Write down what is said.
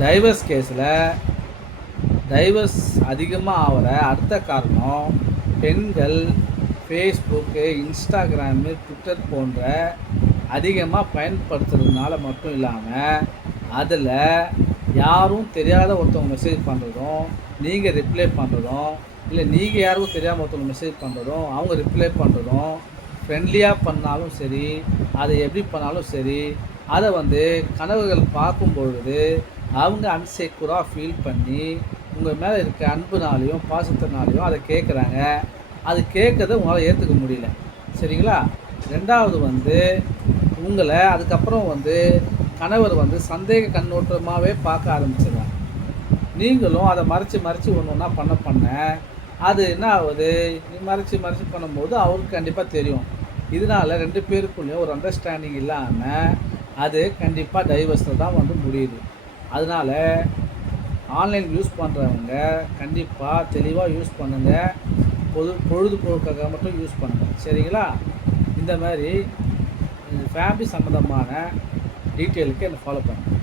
Divorce கேஸில் divorce அதிகமாக ஆகிற அடுத்த காரணம் பெண்கள் ஃபேஸ்புக்கு, இன்ஸ்டாகிராமு, ட்விட்டர் போன்ற அதிகமாக பயன்படுத்துறதுனால மட்டும் இல்லாமல் அதில் யாரும் தெரியாத ஒருத்தவங்க மெசேஜ் பண்ணுறதும், நீங்கள் ரிப்ளை பண்ணுறதும், இல்லை நீங்கள் யாருக்கும் தெரியாமல் ஒருத்தவங்க மெசேஜ் பண்ணுறதும், அவங்க ரிப்ளை பண்ணுறதும், ஃப்ரெண்ட்லியாக பண்ணாலும் சரி, அதை எப்படி பண்ணாலும் சரி, அதை கனவுகள் பார்க்கும் பொழுது அவங்க அன்செக்யூராக ஃபீல் பண்ணி உங்கள் மேலே இருக்க அன்புனாலையும் பாசத்தினாலையும் அதை கேட்குறாங்க. அது கேட்குறத உங்களால் ஏற்றுக்க முடியல. சரிங்களா? ரெண்டாவது உங்களை அதுக்கப்புறம் கணவர் சந்தேக கண்ணோட்டமாகவே பார்க்க ஆரம்பிச்சிடுறாங்க. நீங்களும் அதை மறைச்சி ஒன்று ஒன்றா பண்ண அது என்ன ஆகுது, மறைச்சி பண்ணும்போது அவருக்கு கண்டிப்பாக தெரியும். இதனால் 2 பேருக்குள்ளேயும் ஒரு அண்டர்ஸ்டாண்டிங் இல்லாமல் அது கண்டிப்பாக டைவர்ஸில் தான் முடியுது. அதனால் ஆன்லைன் யூஸ் பண்ணுறவங்க கண்டிப்பாக தெளிவாக யூஸ் பண்ணுங்கள். பொழுதுபோக்காக மட்டும் யூஸ் பண்ணுங்கள். சரிங்களா? இந்த மாதிரி ஃபேமிலி சம்மந்தமான டீட்டெயிலுக்கு என்னை ஃபாலோ பண்ணுங்கள்.